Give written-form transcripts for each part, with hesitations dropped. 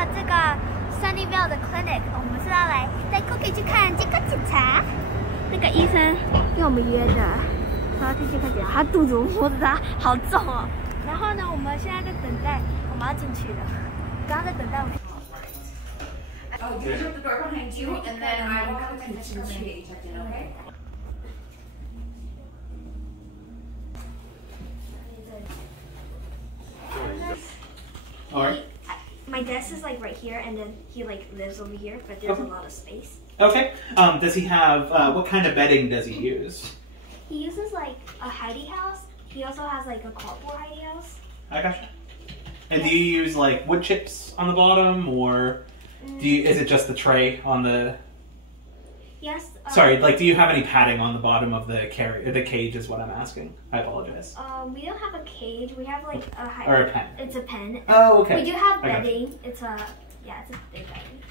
了这个 Sunnyvale 的 clinic， 我们是要来带 Cookie 去看健康检查。那个医生跟我们约的，说要去健康检查，他肚子摸着他好重哦。然后呢，我们现在在等待，我们要进去了。刚刚在等待我们。Oh, you shut the door behind you, and then I will come and check in, okay? Alright. My desk is like right here, and then he like lives over here, but there's a lot of space. Okay. Does he have, what kind of bedding does he use? He uses like a hidey house. He also has like a cardboard hidey house. I gotcha. And do you use like wood chips on the bottom, or is it just the tray on the... Yes. Sorry, like do you have any padding on the bottom of the cage is what I'm asking. I apologize. We don't have a cage. We have like a hidey. Or a pen. It's a pen. Oh, okay. We do have bedding. It's a big bedding.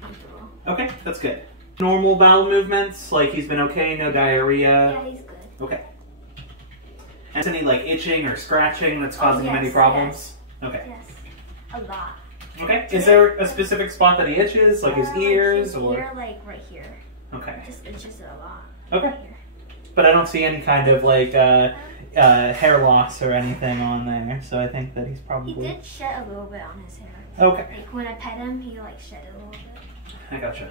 Comfortable. Okay, that's good. Normal bowel movements, like he's been okay, no diarrhea? Yeah, he's good. Okay. And any like itching or scratching that's causing him any problems? Yes. Okay. Yes, a lot. Okay. Is there a specific spot that he itches, like his ears, like or? Ear, like right here. Okay. It just itches it a lot. Okay. Right here. But I don't see any kind of like hair loss or anything on there, so I think that he's probably. He did shed a little bit on his hair. Okay. Like when I pet him, he like shed a little bit. I gotcha.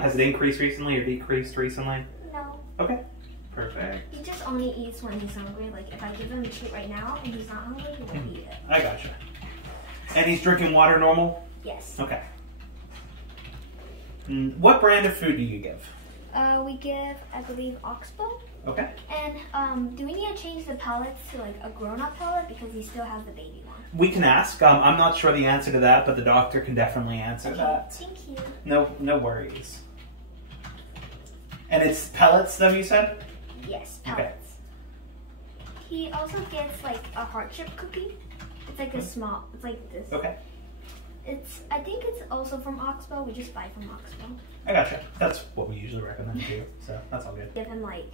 Has it increased recently or decreased recently? No. Okay. Perfect. He just only eats when he's hungry. Like if I give him a treat right now and he's not hungry, he won't eat it. I gotcha. And he's drinking water normal? Yes. Okay. What brand of food do you give? We give, I believe, Oxbow. Okay. And do we need to change the pellets to like a grown-up pellet because he still has the baby one? We can ask. I'm not sure the answer to that, but the doctor can definitely answer that. Thank you. No worries. And it's pellets, though, you said? Yes, pellets. Okay. He also gets like a heart chip cookie. It's like a small. It's like this. Okay. I think it's also from Oxbow. We just buy from Oxbow. I gotcha. That's what we usually recommend too, so that's all good. Give him like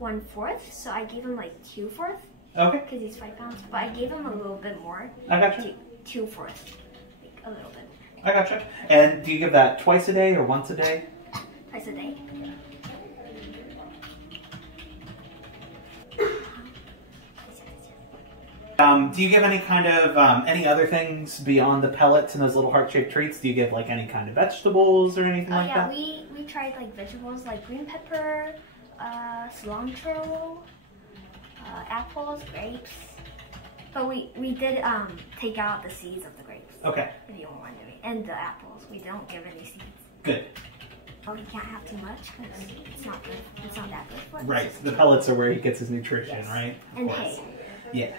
1/4, so I gave him like 2/4. Okay. Because he's 5 pounds, but I gave him a little bit more. I gotcha. 2/4, like a little bit. I gotcha. And do you give that twice a day or once a day? Twice a day. Do you give any kind of, any other things beyond the pellets and those little heart-shaped treats? Do you give like any kind of vegetables or anything like that? Yeah, we tried like vegetables like green pepper, cilantro, apples, grapes. But we did take out the seeds of the grapes. Okay. If you were wondering. And the apples. We don't give any seeds. Good. Oh, he can't have too much because it's not good. It's not that good for him. Right. The pellets are where he gets his nutrition, right? Of And course. hay. Yeah.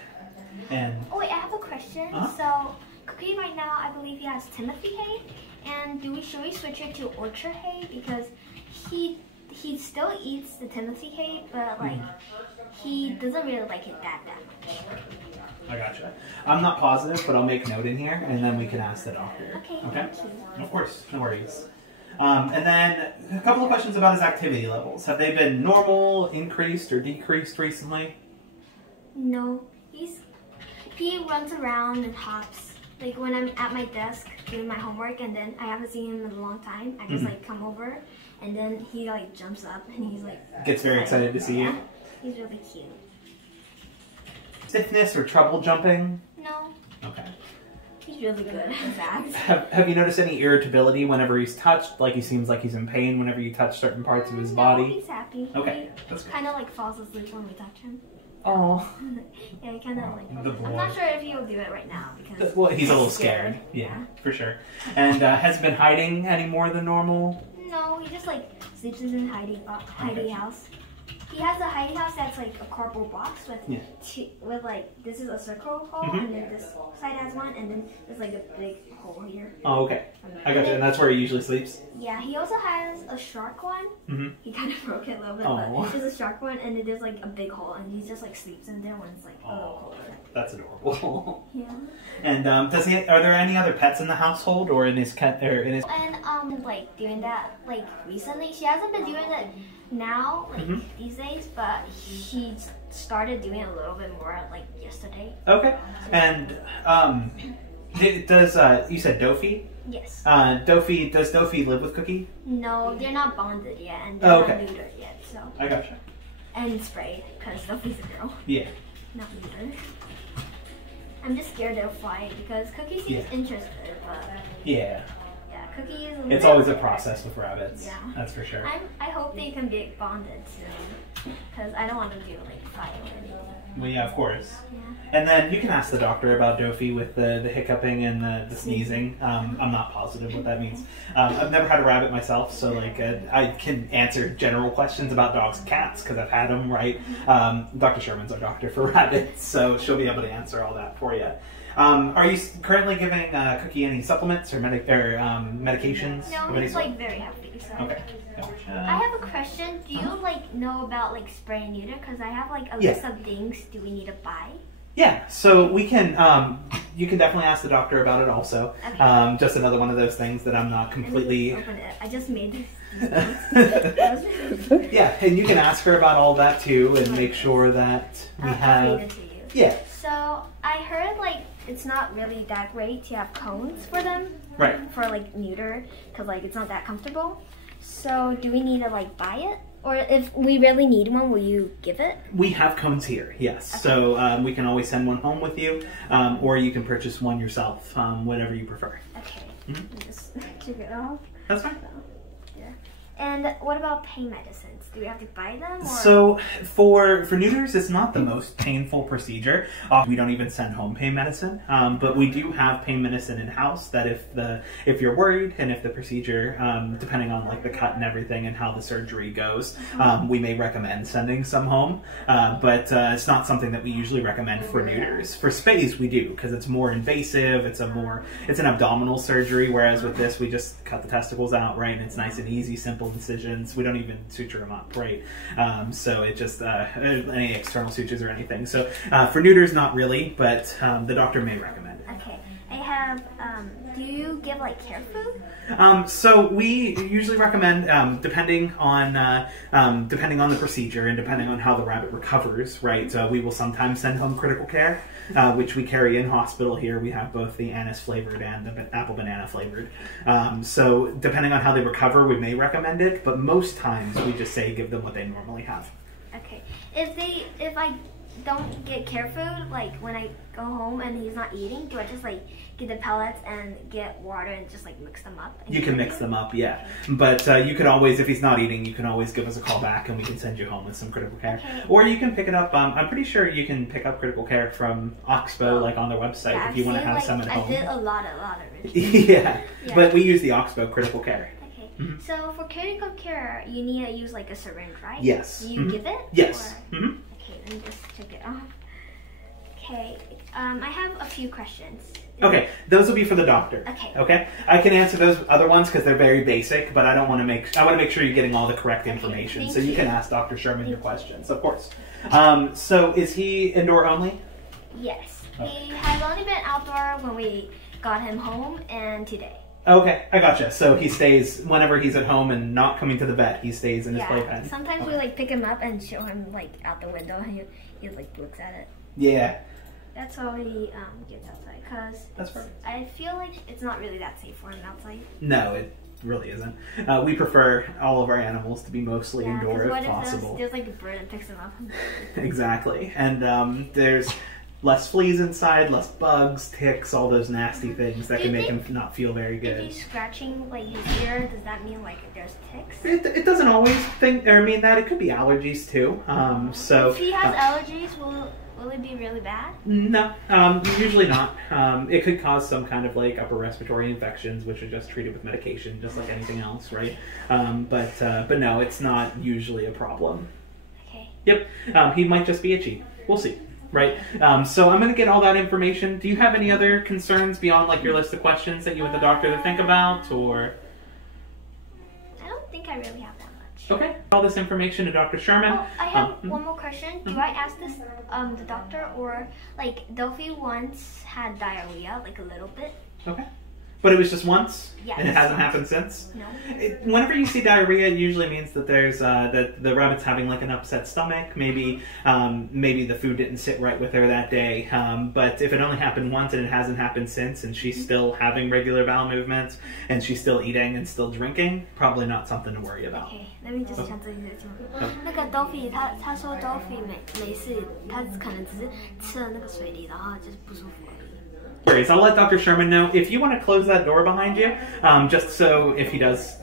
And oh wait, I have a question. So Cookie right now, I believe he has Timothy hay, and should we switch it to orchard hay because he still eats the Timothy hay, but like he doesn't really like it that much. I gotcha. I'm not positive, but I'll make a note in here, and then we can ask the doctor. Okay. Thank you. Of course, no worries. And then a couple of questions about his activity levels. Have they been normal, increased, or decreased recently? No. He runs around and hops. Like when I'm at my desk doing my homework and then I haven't seen him in a long time, I just like come over and then he like jumps up and he's like... Gets very excited to see you? He's really cute. Stiffness or trouble jumping? No. Okay. He's really good at that. Have you noticed any irritability whenever he's touched? Like he seems like he's in pain whenever you touch certain parts of his body? No, he's happy. Okay, that's good. Kind of like falls asleep when we touch him. Oh. Yeah, he kind of like... The boy. I'm not sure if he'll do it right now because... Well, he's a little scared. Yeah, for sure. And has he been hiding any more than normal? No, he just like sleeps in his hidey house. He has a hidey house that's like a cardboard box with like, this is a circle hole and then this side has one and then there's like a big hole here. Oh, okay. I gotcha. And that's where he usually sleeps? Yeah, he also has a shark one. He kind of broke it a little bit, but there's a shark one and there's like a big hole and he just like sleeps in there when it's like a little cold. That's adorable. Yeah. And are there any other pets in the household or in his And like doing that like recently, she hasn't been doing it now like these days, but started doing a little bit more like yesterday. Okay. And does you said Dofi? Yes. Does Dofi live with Cookie? No, they're not bonded yet, and they're Oh, not okay. neutered yet. So. I gotcha. And sprayed, because Dofi's a girl, Yeah. not neutered. I'm just scared they'll fight because Cookie seems interested, but Yeah. yeah, Cookie is. It's always a process with rabbits. Yeah. That's for sure. I hope they can be bonded soon, because I don't want them to like fight or anything. Well, yeah, of course. Yeah. And then you can ask the doctor about Dofi with the hiccuping and the sneezing. I'm not positive what that means. I've never had a rabbit myself, so like I can answer general questions about dogs and cats because I've had them, right? Dr. Sherman's our doctor for rabbits, so she'll be able to answer all that for you. Are you currently giving Cookie any supplements or medications? No, of any he's sort? like very healthy. So. Okay. I have a question. Do you like know about like spray and neuter? Because I have like a list of things. Do we need to buy? Yeah, so we can. You can definitely ask the doctor about it also. Okay. Just another one of those things that I'm not completely. Open it. I just made this. Yeah, and you can ask her about all that too, and make sure that we I'll have. read it to you. Yeah. So I heard like it's not really that great to have cones for them. Right. For like neuter, because like it's not that comfortable. So do we need to like buy it? Or if we really need one, will you give it? We have cones here, yes. Okay. So we can always send one home with you, or you can purchase one yourself, whatever you prefer. Okay. Mhm. Let me just take it off. That's fine. Yeah. And what about pain medicines? Do we have to buy them? Or? So for neuters, it's not the most painful procedure. We don't even send home pain medicine, but we do have pain medicine in house. That if you're worried and if the procedure, depending on like the cut and everything and how the surgery goes, we may recommend sending some home. But it's not something that we usually recommend for neuters. For spays, we do because it's more invasive. It's an abdominal surgery, whereas with this, we just cut the testicles out, right? And it's nice and easy, simple incisions. We don't even suture them up, right? So it just any external sutures or anything. So for neuters, not really, but the doctor may recommend it. Okay. I have. Do you give like care food? So we usually recommend, depending on the procedure and depending on how the rabbit recovers, right? We will sometimes send home critical care, which we carry in hospital here. We have both the anise flavored and the apple banana flavored. So depending on how they recover, we may recommend it, but most times we just say give them what they normally have. Okay. If I don't get care food, like when I go home and he's not eating, do I just like get the pellets and get water and just like mix them up? You can mix them up, yeah. But you could always, if he's not eating, you can always give us a call back and we can send you home with some critical care. Okay. Or you can pick it up, I'm pretty sure you can pick up critical care from Oxbow, like on their website, Yeah, if you want to have like, some at home. I did a lot of research. Yeah, Yeah. but we use the Oxbow critical care. Okay. Mhm. So for critical care, you need to use like a syringe, right? Yes. Do you Mhm. give it? Yes. Or- Mhm. Okay, let me just check it off. Okay. I have a few questions. Okay, those will be for the doctor. Okay. Okay, I can answer those other ones because they're very basic, but I want to make sure you're getting all the correct information. thank So you you. can ask Dr. Sherman your questions, of course. So is he indoor only? Yes. Okay. He has only been outdoor when we got him home and today. Okay, I gotcha. So he stays whenever he's at home and not coming to the vet. He stays in his playpen. Sometimes Okay. we like pick him up and show him like out the window and he like looks at it. Yeah, That's how he gets outside because that's perfect. I feel like it's not really that safe for him outside. No, it really isn't. We prefer all of our animals to be mostly Yeah, indoor 'cause if what possible. there's like a bird and picks him up? Exactly, and there's less fleas inside, less bugs, ticks, all those nasty things that Do can you make him think not feel very If good. he's scratching like his ear, does that mean like there's ticks? It doesn't always mean that. It could be allergies too. So If he has allergies, will it be really bad? no, usually not. It could cause some kind of like upper respiratory infections, which are just treated with medication, just like anything else, right? But no, it's not usually a problem. Okay. Yep, he might just be itchy. We'll see. Right. So I'm going to get all that information. Do you have any other concerns beyond like your list of questions that you want the doctor to think about, or? I don't think I really have that much. Okay. All this information to Dr. Sherman. Oh, I have one more question. Do I ask this the doctor or like Delphi once had diarrhea, like a little bit? Okay. But it was just once, Yeah, and it just hasn't once. happened since. No. Whenever you see diarrhea, it usually means that there's that the rabbit's having like an upset stomach. Maybe maybe the food didn't sit right with her that day. But if it only happened once and it hasn't happened since, and she's still having regular bowel movements and she's still eating and still drinking, probably not something to worry about. Okay, let me just 讲这件事情。那个 Dolphy 他说 Dolphy 没事，他可能只是吃了那个水梨，然后就是不舒服而已。I'll let Dr. Sherman know if you want to close that door behind you, just so if he does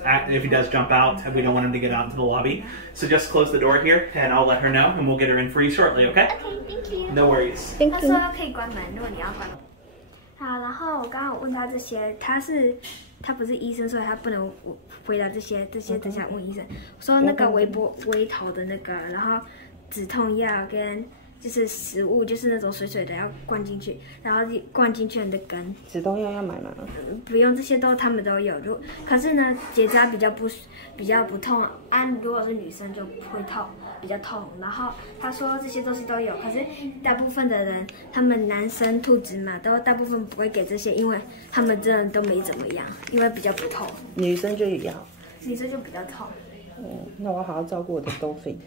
jump out, we don't want him to get out into the lobby. So just close the door here, and I'll let her know, and we'll get her in for you shortly. Okay? Okay, thank you. No worries. 他说可以关门，如果你要关门。好，然后我刚刚问他这些，他不是医生，所以他不能回答这些等下问医生。说那个微头的那个，然后止痛药跟。就是食物，就是那种水水的要灌进去，然后灌进去的根。止痛药要买吗？不用，这些他们都有。可是呢，结扎比较不痛啊。如果是女生就会比较痛。然后他说这些东西都有，可是大部分的人，他们男生兔子嘛，大部分不会给这些，因为他们真的都没怎么样，因为比较不痛。女生就要，女生就比较痛。那我要好好照顾我的Dolphy。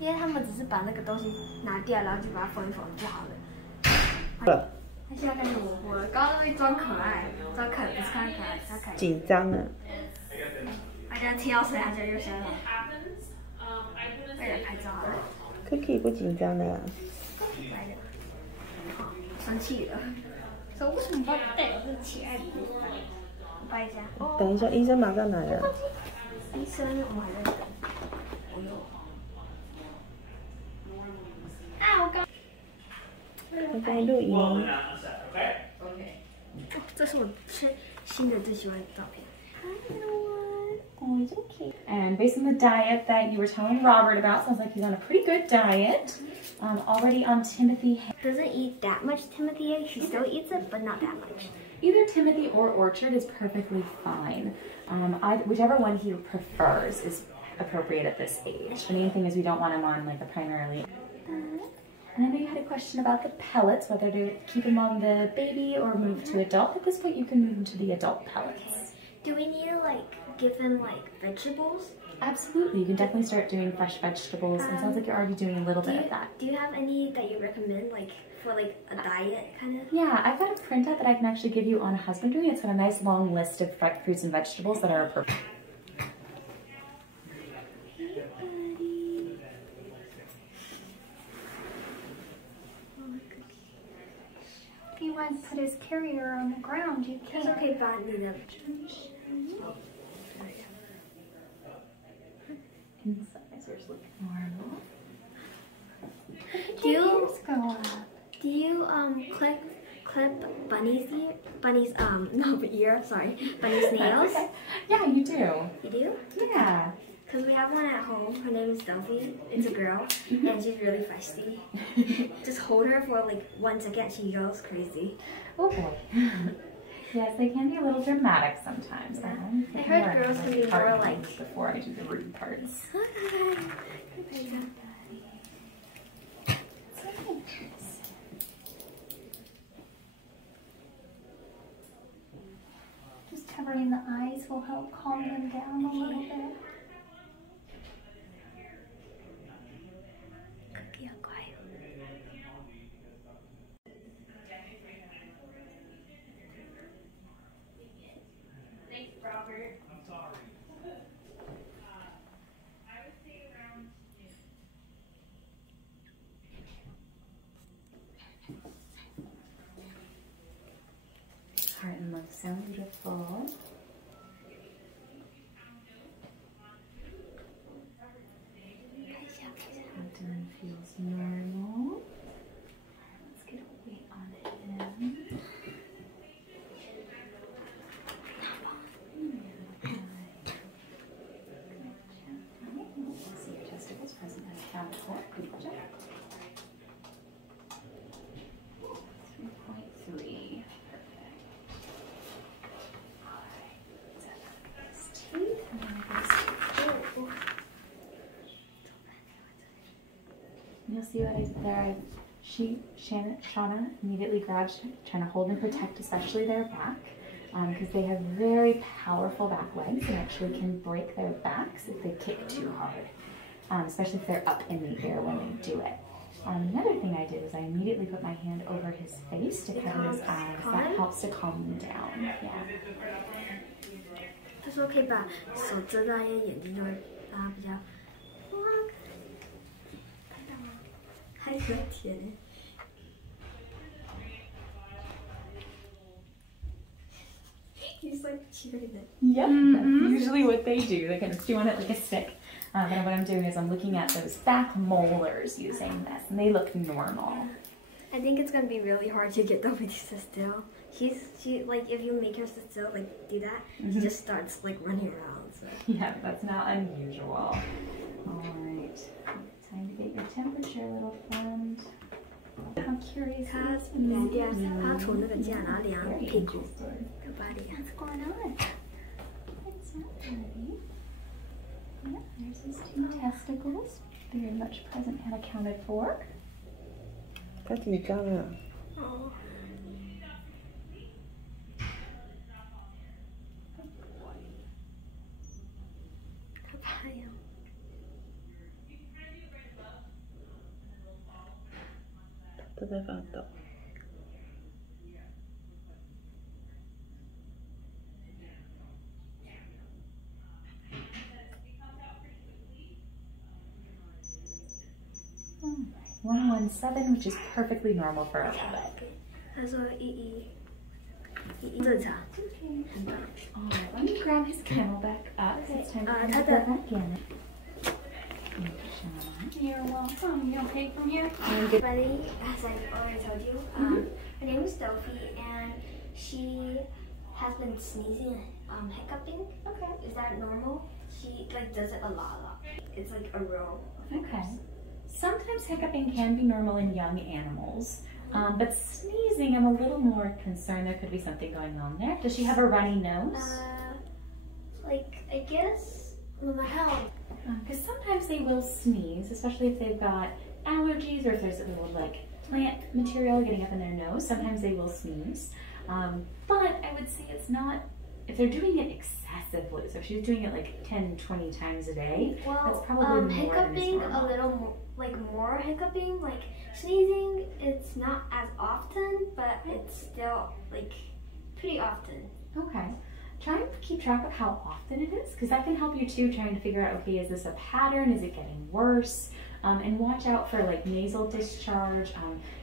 因为他们只是把那个东西拿掉，然后就把它缝一缝就好了。他现在开始模糊了，刚刚那边装可爱，不是看可爱，他可爱。紧张了。大家听到声他就又想了。为了拍照好了。Cookie 不紧张了。来了。好，生气了。说为什么把我带到这亲爱的地方？我拍一下。等一下，医生马上来了。医生，我们还在等。我在录影。Okay. 这是我新的最喜欢的照片。Oh, it's okay. And based on the diet that you were telling Robert about, sounds like he's on a pretty good diet. Already on Timothy. Doesn't eat that much Timothy. He still eats it, but not that much. Either Timothy or Orchard is perfectly fine. Whichever one he prefers is appropriate at this age. The main thing is we don't want him on like a primarily. And I know you had a question about the pellets, whether to keep him on the baby or move to adult. At this point, you can move him to the adult pellets. Do we need to give him vegetables? Absolutely, you can definitely start doing fresh vegetables. It sounds like you're already doing a little bit of that. Do you have any that you recommend, for a diet kind of? Yeah, I've got a printout that I can actually give you on husbandry. It's got a nice long list of fresh fruits and vegetables that are perfect. If you want to put his carrier on the ground, you can. It's okay, but Incisors look normal. Do you clip Bunny's nails? Okay. Yeah, you do. You do? Yeah. Because we have one at home. Her name is Delphi. It's a girl, and she's really feisty. Just hold her for 1 second, she goes crazy. Oh boy. Yes, they can be a little dramatic sometimes. I heard girls can be more before I do the rude parts. Just covering the eyes will help calm them down a little bit. Heart and love sound beautiful. Abdomen feels normal. Let's get a weight on him. See your testicles present as capital. Good job. 3.3. You'll see what I did there. Shauna immediately grabbed, trying to hold and protect, especially their back. because they have very powerful back legs and actually can break their backs if they kick too hard, especially if they're up in the air when they do it. Another thing I did is I immediately put my hand over his face to cover his eyes. That helps to calm them down. Yeah. 他说可以把手遮到，因为眼睛就会让它比较哇，看到吗？还很甜。He's like chewing it. Yep, that's usually what they do. They kind of chew on it like a stick. And what I'm doing is I'm looking at those back molars using this, and they look normal. I think it's gonna be really hard to get Dobby to sit still. She like if you make her sit still, like do that, she just starts like running around. So. Yeah, that's not unusual. All right, time to get your temperature, little friend. How curious is this? 他从那个架然后量屁股，把脸。 What's going on? What's happening? Yeah, there's his 2 testicles. Very much present and accounted for. 他紧张啊。哦。可怕呀！ 都在发抖。117, which is perfectly normal for a rabbit. 他说正常。 All right, let me grab his camelback up. It's time for him to go back in. You're welcome. You okay from here? Everybody, as I already told you, her name is Sophie, and she has been sneezing, hiccuping. Okay. Is that normal? She like does it a lot. It's like a row. Okay. Sometimes hiccuping can be normal in young animals, but sneezing, I'm a little more concerned there could be something going on there. Does she have a runny nose? Like I guess no matter how. Because sometimes they will sneeze, especially if they've got allergies or if there's a little like plant material getting up in their nose. Sometimes they will sneeze, but I would say it's not. If they're doing it excessively, so if she's doing it like 10, 20 times a day, that's probably more hiccuping than is normal. a little more, like more hiccuping, like sneezing. It's not as often, but it's still like pretty often. Okay. Try and keep track of how often it is, because that can help you too, trying to figure out, okay, is this a pattern? Is it getting worse? And watch out for like nasal discharge.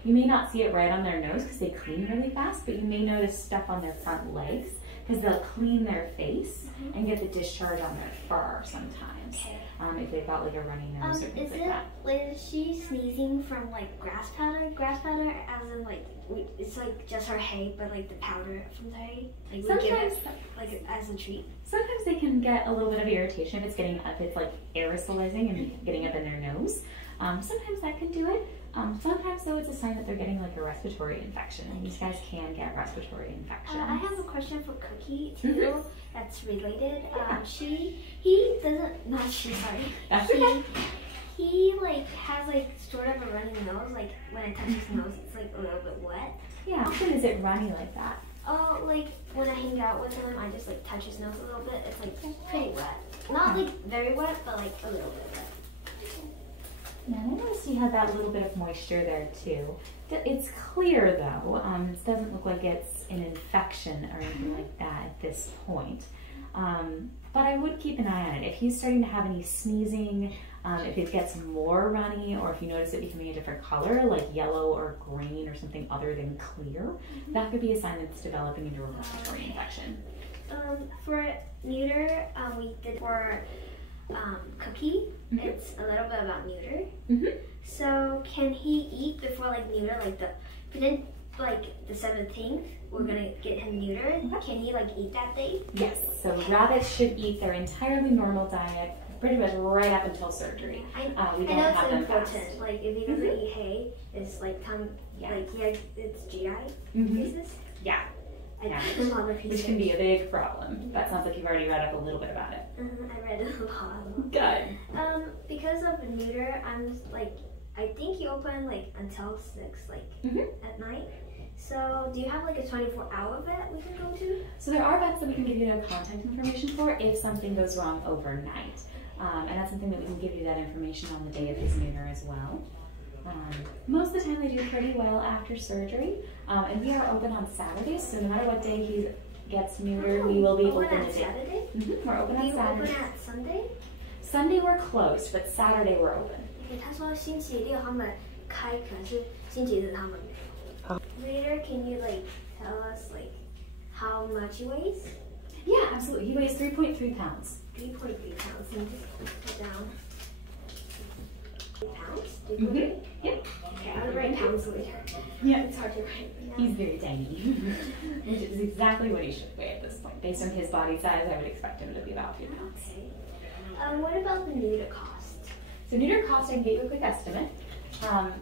You may not see it right on their nose because they clean really fast, but you may notice stuff on their front legs because they'll clean their face and get the discharge on their fur sometimes. Okay. If they've got like a runny nose or things like that. Is she sneezing from like grass powder? Grass powder, as in like it's like just her hay, but like the powder from the hay. Like we give it like as a treat. Sometimes they can get a little bit of irritation if it's getting up. It's like aerosolizing and getting up in their nose. Sometimes that can do it. Sometimes though it's a sign that they're getting like a respiratory infection, and these guys can get respiratory infections. I have a question for Cookie too. That's related. He doesn't. Not she. Sorry. That's okay. He like has like sort of a runny nose. Like when I touch his nose, it's like a little bit wet. Yeah. How often is it runny like that? Oh, like when I hang out with him, I just like touch his nose a little bit. It's like pretty wet. Not like very wet, but like a little bit wet. Yeah, I noticed you had that little bit of moisture there too. It's clear though. It doesn't look like it's an infection or anything like that at this point. But I would keep an eye on it. If he's starting to have any sneezing, if it gets more runny, or if you notice it becoming a different color, like yellow or green or something other than clear, that could be a sign that it's developing into a respiratory infection. For neuter, we did for Cookie. It's a little bit about neuter. So can he eat before like neuter, like the 17th? We're gonna get him neutered. Can he like eat that day? Yes. So rabbits should eat their entirely normal diet pretty much right up until surgery. I we don't know have it's them important. fast. Like if he doesn't eat hay, it's like it's GI pieces. Yeah. Which Which can be a big problem. That sounds like you've already read up a little bit about it. I read a lot. Good. Because of neuter, I'm like, I think you open like until 6, like at night. So do you have like a 24-hour vet we can go to? So there are vets that we can give you their contact information for if something goes wrong overnight. And that's something that we can give you that information on the day of his neuter as well. Most of the time they do pretty well after surgery. And we are open on Saturdays, so no matter what day he gets neutered, we will be open on Saturday? We're open on Saturday. Open at Sunday? Sunday we're closed, but Saturday we're open. Okay, 他说星期六他们开，可是星期日他们没有。Later, can you like tell us like how much he weighs? Yeah, absolutely. He weighs 3.3 pounds. 3.3 pounds. Can you put down? Pounds? 3.3? Yep. Okay, I'll write pounds later. Yeah. It's hard to write. He's very tiny, which is exactly what he should weigh at this point. Based on his body size, I would expect him to be about 3 pounds. Okay. What about the neuter cost? So neuter cost, I can get you a quick estimate.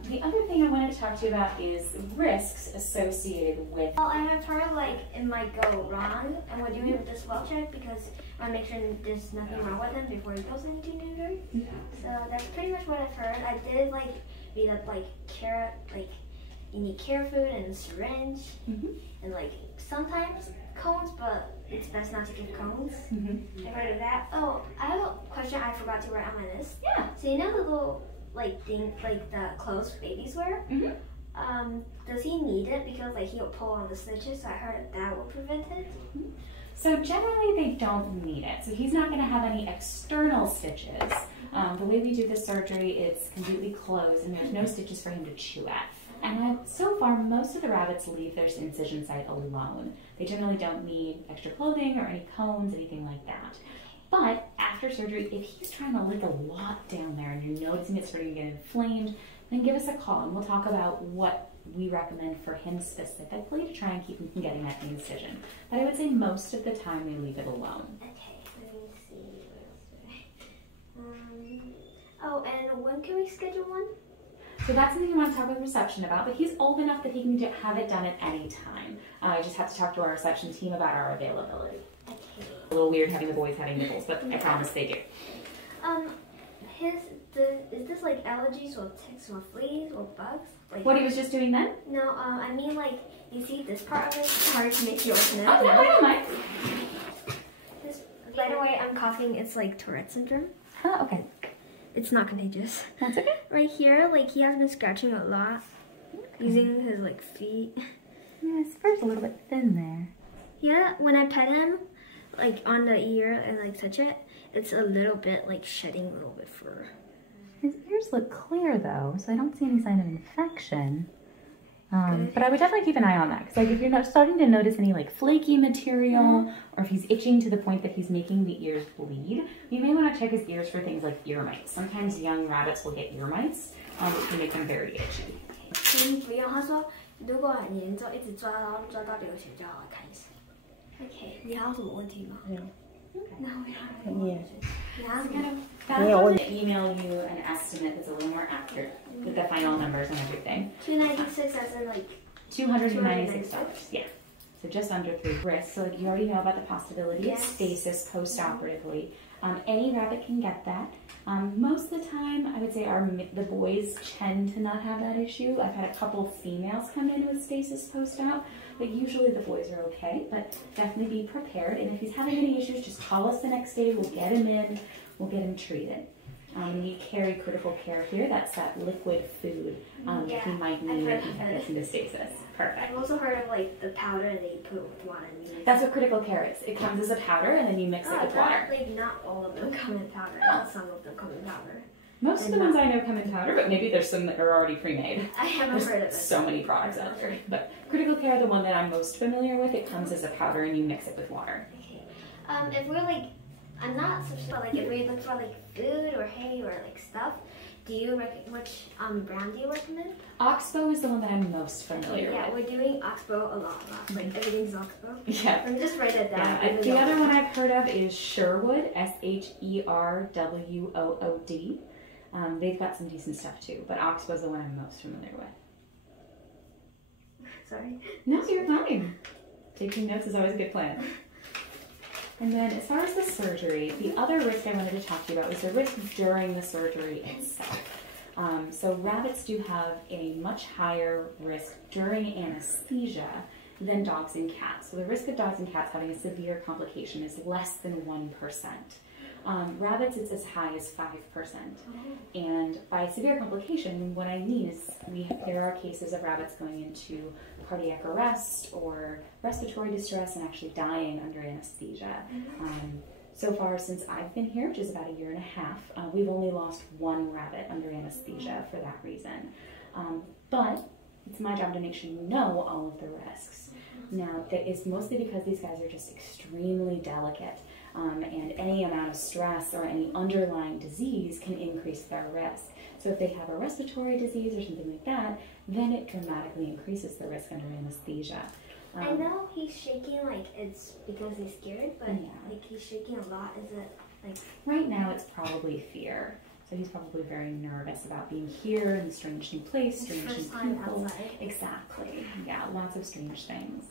The other thing I wanted to talk to you about is risks associated with. Well, I have heard like it might go wrong, and we're doing this well check because I want to make sure there's nothing wrong with him before he goes into neuter. So that's pretty much what I've heard. I did like read up like you need care food and syringe and like sometimes cones, but it's best not to give cones. I heard of that. Oh, I have a question I forgot to write on my list. Yeah. So you know the little like thing, like the clothes babies wear? Does he need it because like he'll pull on the stitches? So I heard that will prevent it. So generally they don't need it. So he's not going to have any external stitches. The way we do the surgery, it's completely closed and there's no stitches for him to chew at. And so far, most of the rabbits leave their incision site alone. They generally don't need extra clothing or any cones, anything like that. But after surgery, if he's trying to lick a lot down there and you're noticing it's starting to get inflamed, then give us a call and we'll talk about what we recommend for him specifically to try and keep him from getting that incision. But I would say most of the time they leave it alone. Okay, let me see. Oh, and when can we schedule one? So that's something you want to talk with reception about, but he's old enough that he can have it done at any time. I just have to talk to our reception team about our availability. Okay. A little weird having the boys having nipples, but I promise they do. Is this like allergies or ticks or fleas or bugs? Like, What he was just doing then? No, I mean like, you see this part of it? It's hard to make you open it. Oh, no, I don't mind. By the way, I'm coughing. It's like Tourette syndrome. Oh, okay. It's not contagious. That's okay. Right here, like he has been scratching a lot, using his like feet. Yeah, his fur's a little bit thin there. Yeah, when I pet him, like on the ear and like touch it, it's a little bit like shedding a little bit fur. His ears look clear though, so I don't see any sign of infection. But I would definitely keep an eye on that, because like if you're not starting to notice any like flaky material, or if he's itching to the point that he's making the ears bleed, you may want to check his ears for things like ear mites. Sometimes young rabbits will get ear mites, which can make them very itchy. 不用，他说如果很严重，一直抓到流血就要看医生。Okay， 你还有什么问题吗？没有。那我还有问题。你还有什么？ I'm going to email you an estimate that's a little more accurate with the final numbers and everything. 296 as in like $296. Yeah. So just under 3 risks. So like you already know about the possibility of stasis post-operatively. Any rabbit can get that. Most of the time, I would say the boys tend to not have that issue. I've had a couple of females come in with stasis post-op, but usually the boys are okay. But definitely be prepared. And if he's having any issues, just call us the next day. We'll get him in. We'll get him treated. We carry critical care here. That's that liquid food he might need if he gets into stasis. Perfect. I've also heard of like the powder that you put with water. That's what critical care is. It comes as a powder and then you mix it with water. Like not all of them come in powder. Not some of them come in powder. Most of the ones I know come in powder, but maybe there's some that are already pre-made. I haven't heard of it. So many products out there. But critical care, the one that I'm most familiar with, it comes as a powder and you mix it with water. Okay. If we're like, I'm not so sure, like if we look for like food or hay or like stuff, which brand do you recommend? Oxbow is the one that I'm most familiar with. Yeah, we're doing Oxbow a lot. Like everything's Oxbow. Yeah. Let me just write it down. Yeah. The other one I've heard of is Sherwood, Sherwood. They've got some decent stuff too, but Oxbow is the one I'm most familiar with. Sorry. No, you're fine. Taking notes is always a good plan. And then as far as the surgery, the other risk I wanted to talk to you about was the risk during the surgery itself. So rabbits do have a much higher risk during anesthesia than dogs and cats. So the risk of dogs and cats having a severe complication is less than 1%. Rabbits, it's as high as 5%. And by severe complication, what I mean is there are cases of rabbits going into cardiac arrest or respiratory distress and actually dying under anesthesia. So far, since I've been here, which is about 1.5 years, we've only lost 1 rabbit under anesthesia for that reason. But it's my job to make sure you know all of the risks. Now, it's mostly because these guys are just extremely delicate. And any amount of stress or any underlying disease can increase their risk. So if they have a respiratory disease or something like that, then it dramatically increases the risk under anesthesia. I know he's shaking like it's because he's scared, but like he's shaking a lot. Is it like... Right now it's probably fear. So he's probably very nervous about being here in a strange new place, strange new people. Exactly. Yeah, lots of strange things.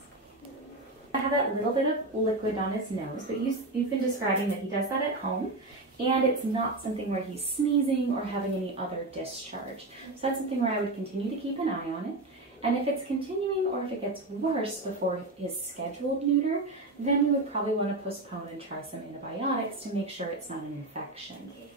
I have that little bit of liquid on his nose, but you've been describing that he does that at home, and it's not something where he's sneezing or having any other discharge. So that's something where I would continue to keep an eye on it. And if it's continuing or if it gets worse before his scheduled neuter, then we would probably want to postpone and try some antibiotics to make sure it's not an infection. Okay.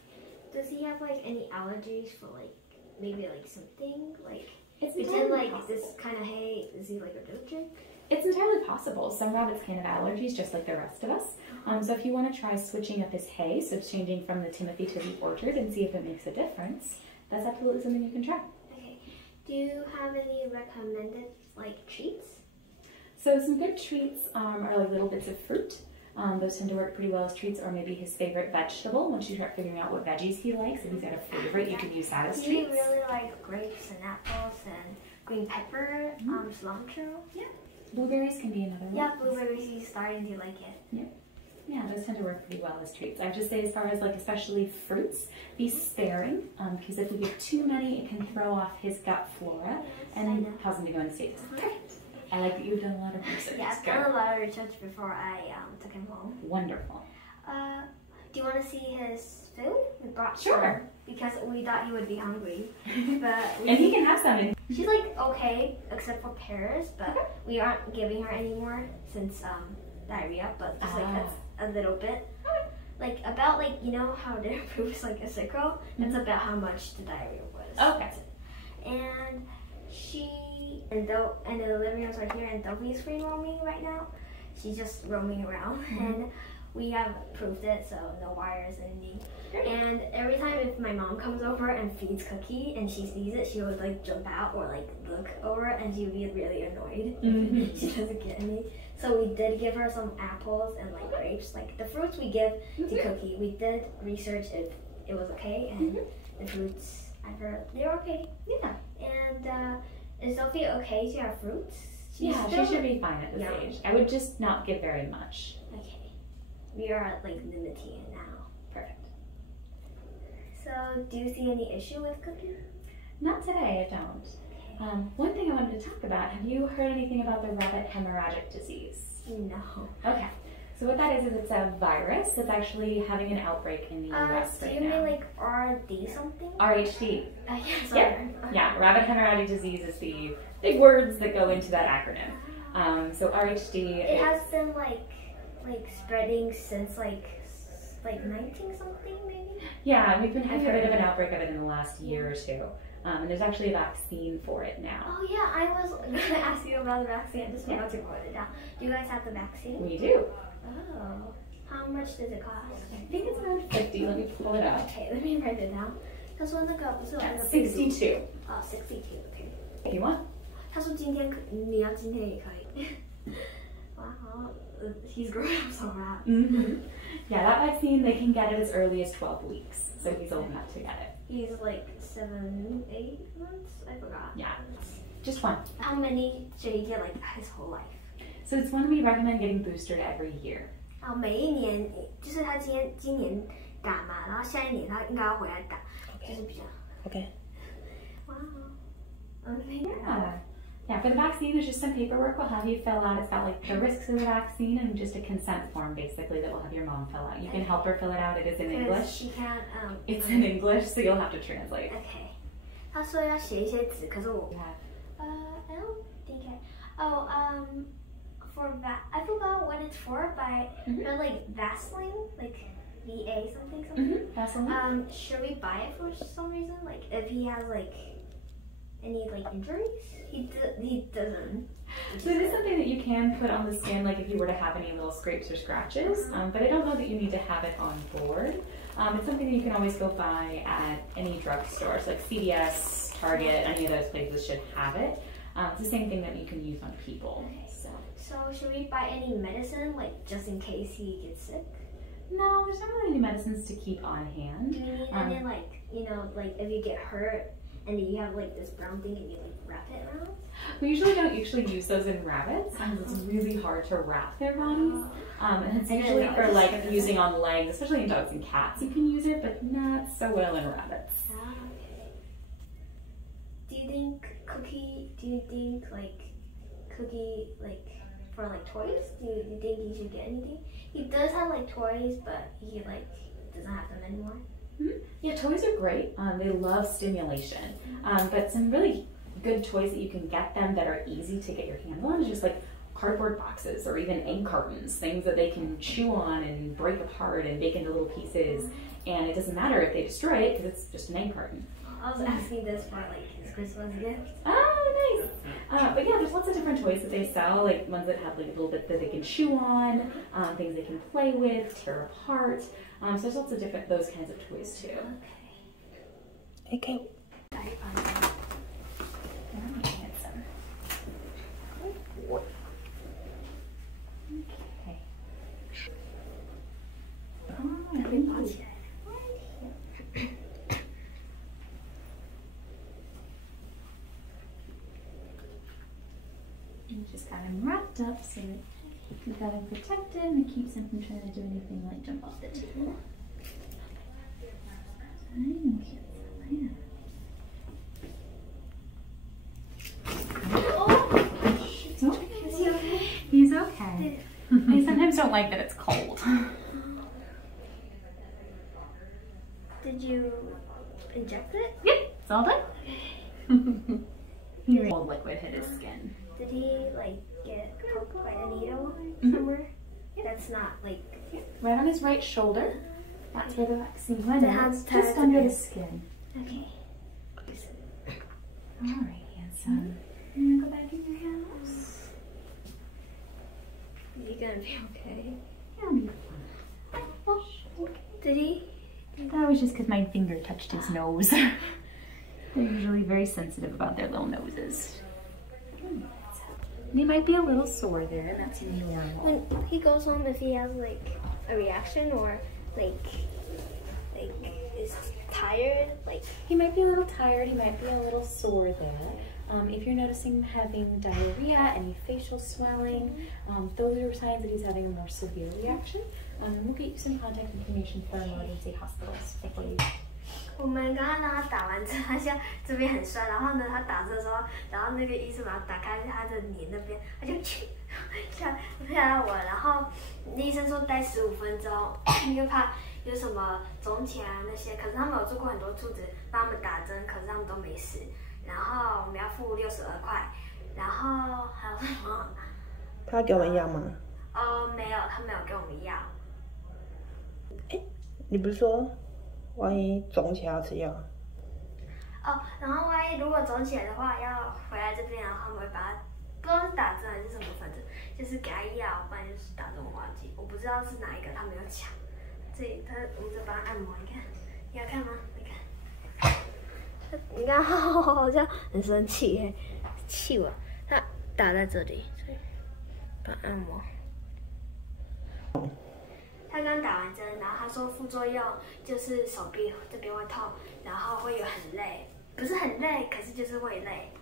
Does he have like any allergies for like maybe like something like? It's pretend like this kind of hay. Is he like allergic? It's entirely possible. Some rabbits can have allergies just like the rest of us. So if you want to try switching up his hay, so changing from the Timothy to the orchard and see if it makes a difference, that's absolutely something you can try. Okay. Do you have any recommended like treats? So some good treats are like little bits of fruit. Those tend to work pretty well as treats, or maybe his favorite vegetable. Once you start figuring out what veggies he likes, if he's got a favorite, you can use that as treats. Do you really like grapes and apples and green pepper, cilantro? Yeah. Blueberries can be another one. Yeah, blueberries, he's starting to like it. Yeah. Yeah, those tend to work pretty well as treats. I would just say as far as like especially fruits, be sparing, because if we give too many, it can throw off his gut flora and cause him to go into stasis. Okay. I like that you've done a lot of research. Yeah, I've done a lot of research before I took him home. Wonderful. Do you want to see his food? We brought Sure. some because we thought he would be hungry. But and he can have some. She's like okay, except for pears, but we aren't giving her anymore since diarrhea, but just like a little bit. Like about like you know how it improves like a sickle? That's about how much the diarrhea was. Okay. And and the living room's right here, and Dopey's free roaming right now. She's just roaming around, and we have proved it, so no wires or anything. And every time if my mom comes over and feeds Cookie and she sees it, she would like jump out or like look over it, and she would be really annoyed if she doesn't get any. So we did give her some apples and like grapes, like the fruits we give to Cookie. We did research if it was okay, and the fruits I've heard they're okay. Yeah. And is Sophie okay to have fruits? She should be fine at this age. I would just not give very much. Okay. We are at like limiting it now. Perfect. So, do you see any issue with Cookie? Not today, I don't. One thing I wanted to talk about, have you heard anything about the rabbit hemorrhagic disease? No. Okay. So what that is it's a virus that's actually having an outbreak in the US right now. Do you mean like RD something? RHD. Yeah. Rabbit hemorrhagic disease is the big words that go into that acronym. So RHD. It has been like spreading since like 19 something maybe. Yeah, we've been having a bit of an outbreak of it in the last year or two. And there's actually a vaccine for it now. Oh yeah, I was going to ask you about the vaccine. I just forgot to put it down. Do you guys have the vaccine? We do. Oh. How much does it cost? I think it's around 50. Let me pull it up. Okay, let me write it down. 他说那个不是有那个 62. 哦 62 OK. If you want. 他说今天你要今天也可以。哇，好，he's growing up so fast. Yeah, that vaccine they can get it as early as 12 weeks, so he's old enough to get it. He's like 7, 8 months. I forgot. Yeah, just one. How many should he get like his whole life? So it's one we recommend getting boosted every year. 每一年就是他今年打嘛，然后下一年他应该要回来打，就是比较。Okay. Wow. Yeah, for the vaccine, there's just some paperwork we'll have you fill out. It's got like the risks of the vaccine and just a consent form basically that we'll have your mom fill out. You can help her fill it out. It is in English. She can't. It's in English, so you'll have to translate. Okay. 他说要写一些纸，可是我I don't think for that I forgot what it's for, but or like Vaseline, like VA something. Vaseline. Should we buy it for some reason? Like if he has like any like injuries? He doesn't. So it is something that you can put on the skin, like if you were to have any little scrapes or scratches, but I don't know that you need to have it on board. It's something that you can always go buy at any drugstore, so like CVS, Target, any of those places should have it. It's the same thing that you can use on people. So should we buy any medicine, like just in case he gets sick? No, there's not really any medicines to keep on hand. Do you need, and then like, you know, like if you get hurt and then you have like this brown thing and you like wrap it around? We usually don't use those in rabbits because it's really hard to wrap their bodies. And it's usually for like using on legs, especially in dogs and cats you can use it, but not so well in rabbits. Okay. Do you think Cookie like for like toys? Do you think he should get anything? He does have like toys, but he like doesn't have them anymore. Yeah, toys are great. They love stimulation. But some really good toys that you can get them that are easy to get your hand on is just like cardboard boxes or even egg cartons, things that they can chew on and break apart and bake into little pieces. And it doesn't matter if they destroy it because it's just an egg carton. I was asking this for like his Christmas gift. Oh, nice. But yeah, there's lots of different toys that they sell, like ones that have like a little bit that they can chew on, things they can play with, tear apart. So there's lots of different, those kinds of toys too. Okay. Very handsome. Okay. And just got him wrapped up so that we got him protected and it keeps him from trying to do anything like jump off the table. Is he okay? He's okay. They sometimes don't like that it's cold. Did you inject it? Yep, it's all done. Old liquid hit his skin. Did he like get poked by a needle somewhere? That's not like Right on his right shoulder. That's where the vaccine went. It's Just under the skin. okay. Alright, handsome. You wanna go back in your house? You gonna be okay? Yeah, I'll be fine. Oh, okay. Did he? That was just because my finger touched his nose. They're usually very sensitive about their little noses. They might be a little sore there, and that's normal. When he goes home, if he has like a reaction or like is tired, like He might be a little tired, he might be a little sore there. If you're noticing him having diarrhea, any facial swelling, those are signs that he's having a more severe reaction. We'll get you some contact information for emergency hospitals before you. 我们刚刚让他打完针，他现在这边很酸，然后呢，他打针的时候，然后那个医生把他打开他的脸那边，他就去吓到我，然后医生说待15分钟，因为怕有什么肿起来那些，可是他们有做过很多处置帮他们打针，可是他们都没事。然后我们要付62块，然后还有什么？他给我们药吗？没有，他没有给我们药。你不是说万一肿起来要吃药？然后万一如果肿起来的话，要回来这边，然后我们会把它，不知道是打针还是什么，反正就是给他药，不然就是打中花剂，我不知道是哪一个，他没有讲。这里我们在帮他按摩，你看，你要看吗？你看，你看，好像很生气耶，气我，他打在这里，所以帮他按摩。他刚打完针，然后他说副作用就是手臂这边会痛，然后会有很累，不是很累，可是就是会累。